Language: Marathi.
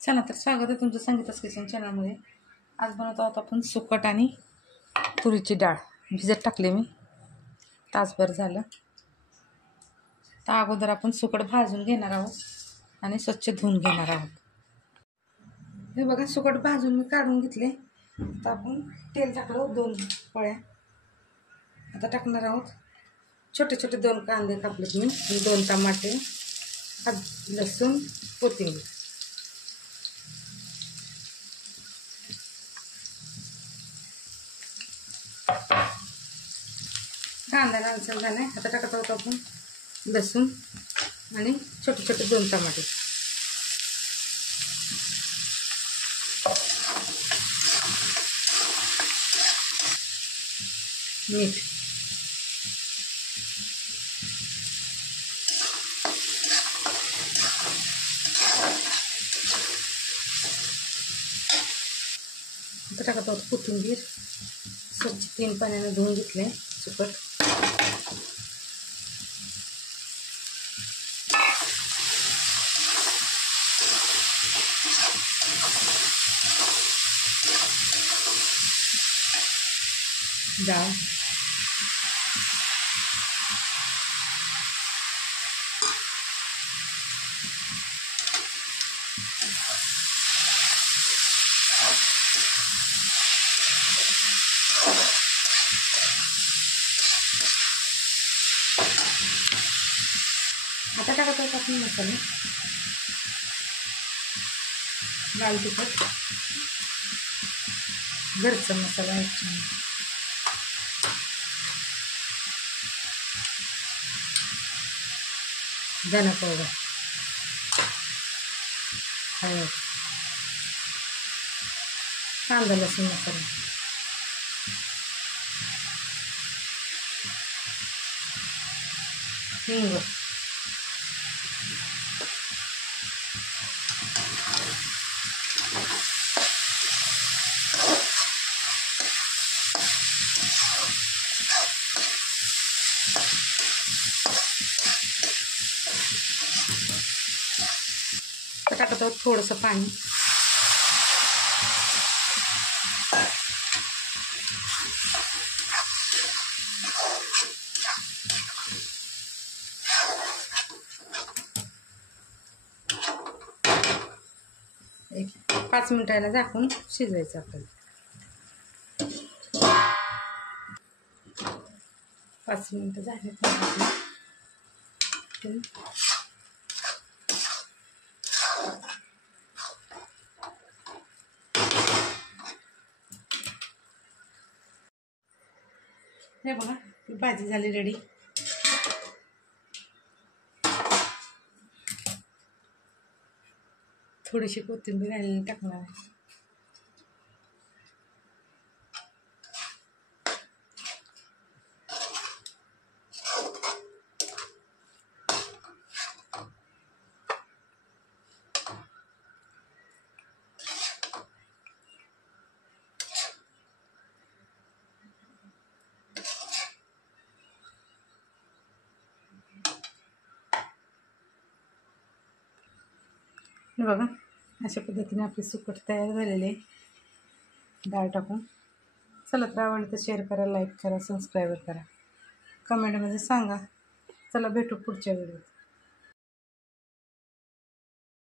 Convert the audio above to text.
चला तर स्वागत आहे तुमचं संगीता's किचन चॅनलमध्ये। आज बनवतो आहोत आपण सुकट आणि तुरीची डाळ भिजत टाकले मी तासभर झालं। तर अगोदर आपण सुकट भाजून घेणार आहोत आणि स्वच्छ धुवून घेणार आहोत। हे बघा सुकट भाजून मी काढून घेतले। तर आपण तेल टाकलं 2 पळ्या। आता टाकणार आहोत छोटे छोटे 2 कांदे कापलेत मी, 2 टमाटे, लसूण, कोथिंबीर। कांदा लालसर झाला। आता टाकत आहोत आपण लसूण आणि छोटे छोटे 2 टमाटे। मीठ, आता टाकत आहोत कोथिंबीर। स्वच्छ 3 पाण्याने धुवून घेतले सुकट। डाळ, आता टाकत आहोत आपण मसाले। लाल तिखट, घरचा मसाला 1 चमचा, धना पावडर, हळद, कांदा लसूण मसाला, हिंग, टाकत आहोत थोडंसं पाणी। एक 5 मिनिटाला झाकून शिजवायचं आपल्याला। 5 मिनिटं झाले। हे बघा भाजी झाली रेडी। थोडीशी कोथिंबीर आणि टाकणार आहे। बघा अशा पद्धतीने आपले सुकट तयार झालेले आहे डाळ टाकून। चला तर आवडलं तर शेअर करा, लाईक करा, सबस्क्राईब करा, कमेंटमध्ये सांगा। चला भेटू पुढच्या व्हिडिओत।